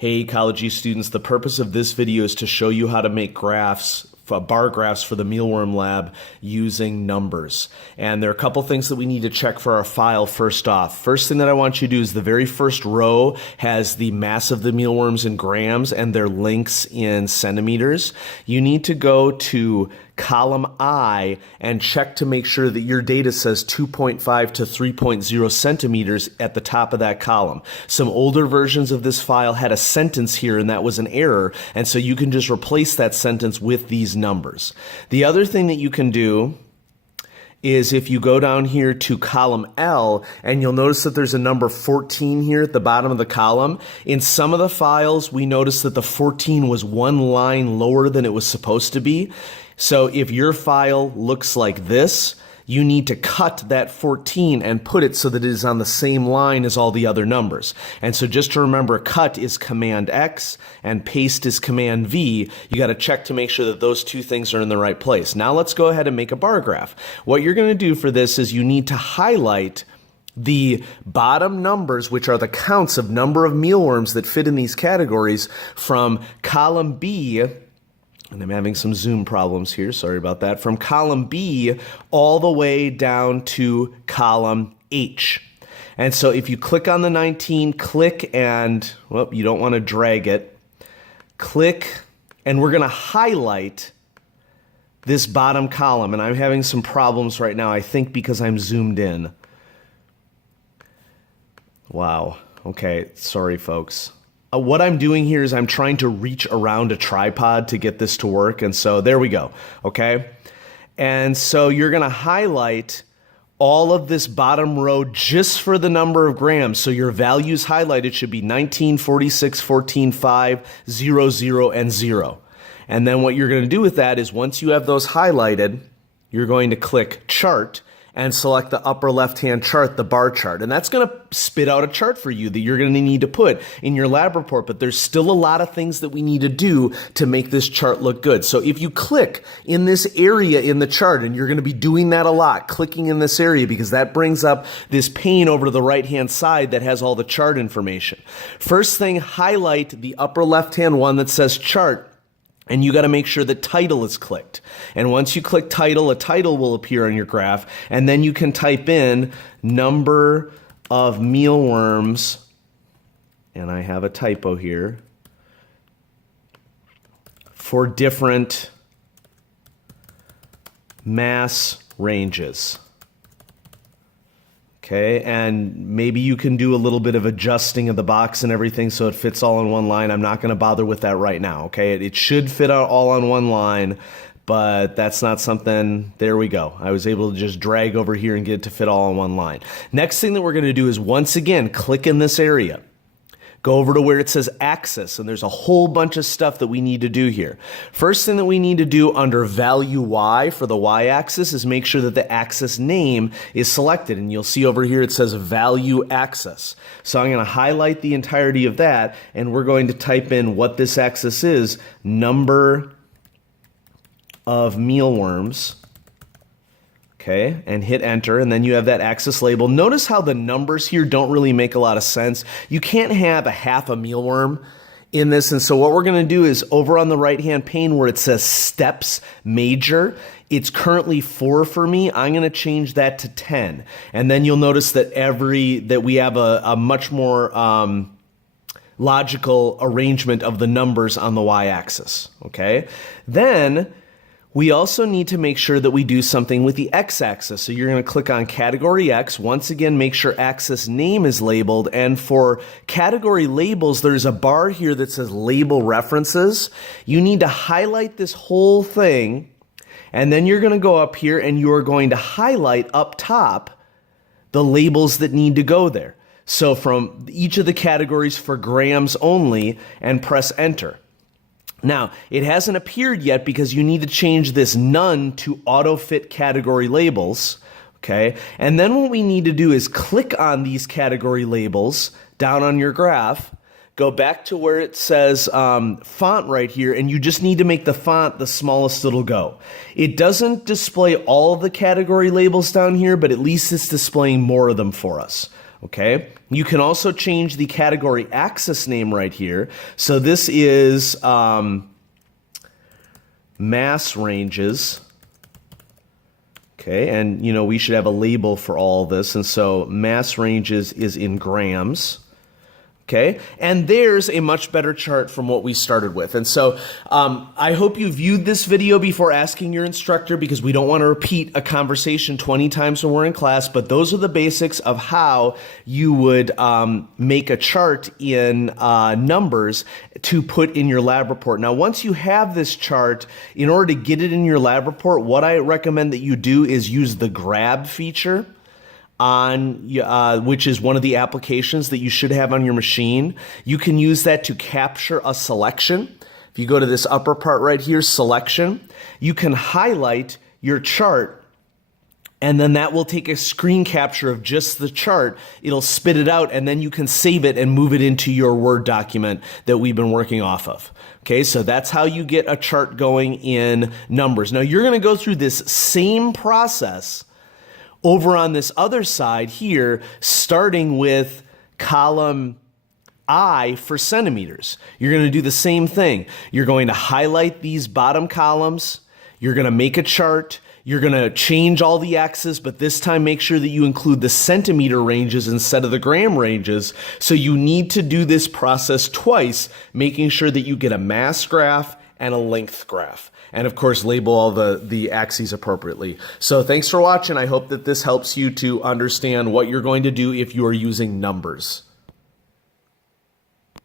Hey Ecology students, the purpose of this video is to show you how to make graphs, bar graphs for the Mealworm lab using numbers. And there are a couple things that we need to check for our file first off. First thing that I want you to do is the very first row has the mass of the mealworms in grams and their lengths in centimeters. You need to go to column I and check to make sure that your data says 2.5 to 3.0 centimeters at the top of that column. Some older versions of this file had a sentence here and that was an error, and so you can just replace that sentence with these numbers. The other thing that you can do is if you go down here to column L, and you'll notice that there's a number 14 here at the bottom of the column. In some of the files, we noticed that the 14 was one line lower than it was supposed to be. So if your file looks like this, you need to cut that 14 and put it so that it is on the same line as all the other numbers. And so just to remember, cut is Command X and paste is Command V. You got to check to make sure that those two things are in the right place. Now let's go ahead and make a bar graph. What you're going to do for this is you need to highlight the bottom numbers, which are the counts of number of mealworms that fit in these categories, from column B, and I'm having some Zoom problems here, sorry about that, from column B all the way down to column H. And so if you click on the 19, click and, well, you don't want to drag it, click, and we're going to highlight this bottom column. And I'm having some problems right now, I think because I'm zoomed in. Wow, okay, sorry folks. What I'm doing here is I'm trying to reach around a tripod to get this to work, and so there we go, okay? And so you're going to highlight all of this bottom row just for the number of grams. So your values highlighted should be 19, 46, 14, 5, 0, 0, and 0. And then what you're going to do with that is once you have those highlighted, you're going to click Chart and select the upper left-hand chart, the bar chart. And that's going to spit out a chart for you that you're going to need to put in your lab report. But there's still a lot of things that we need to do to make this chart look good. So if you click in this area in the chart, and you're going to be doing that a lot, clicking in this area, because that brings up this pane over to the right-hand side that has all the chart information. First thing, highlight the upper left-hand one that says chart. And you got to make sure that title is clicked. And once you click title, a title will appear on your graph. And then you can type in number of mealworms. And I have a typo here. For different mass ranges. Okay, and maybe you can do a little bit of adjusting of the box and everything so it fits all in one line. I'm not going to bother with that right now, okay? It should fit out all on one line, but that's not something, there we go. I was able to just drag over here and get it to fit all on one line. Next thing that we're going to do is once again, click in this area. Go over to where it says axis, and there's a whole bunch of stuff that we need to do here. First thing that we need to do under value Y for the Y-axis is make sure that the axis name is selected. And you'll see over here it says value axis. So I'm going to highlight the entirety of that, and we're going to type in what this axis is, number of mealworms. Okay, and hit enter, and then you have that axis label. Notice how the numbers here don't really make a lot of sense. You can't have a half a mealworm in this, and so what we're going to do is over on the right-hand pane where it says steps major, it's currently 4 for me. I'm going to change that to 10, and then you'll notice that we have a much more logical arrangement of the numbers on the y-axis. Okay, then we also need to make sure that we do something with the x-axis. So you're going to click on category X. Once again, make sure axis name is labeled. And for category labels, there's a bar here that says label references. You need to highlight this whole thing. And then you're going to go up here and you're going to highlight up top the labels that need to go there. So from each of the categories for grams only, and press enter. Now, it hasn't appeared yet because you need to change this none to auto-fit category labels, okay? And then what we need to do is click on these category labels down on your graph, go back to where it says font right here, and you just need to make the font the smallest it'll go. It doesn't display all of the category labels down here, but at least it's displaying more of them for us. Okay, you can also change the category axis name right here. So this is mass ranges. Okay, and we should have a label for all this, and so mass ranges is in grams. Okay, and there's a much better chart from what we started with. And so I hope you viewed this video before asking your instructor, because we don't want to repeat a conversation 20 times when we're in class, but those are the basics of how you would make a chart in numbers to put in your lab report. Now, once you have this chart, in order to get it in your lab report, what I recommend that you do is use the grab feature which is one of the applications that you should have on your machine. You can use that to capture a selection. If you go to this upper part right here, selection, you can highlight your chart, and then that will take a screen capture of just the chart. It'll spit it out, and then you can save it and move it into your Word document that we've been working off of. Okay, so that's how you get a chart going in numbers. Now, you're going to go through this same process over on this other side here, starting with column I for centimeters. You're going to do the same thing. You're going to highlight these bottom columns. You're going to make a chart. You're going to change all the X's, but this time make sure that you include the centimeter ranges instead of the gram ranges. So you need to do this process twice, making sure that you get a mass graph and a length graph. And of course, label all the axes appropriately. So thanks for watching. I hope that this helps you to understand what you're going to do if you are using numbers.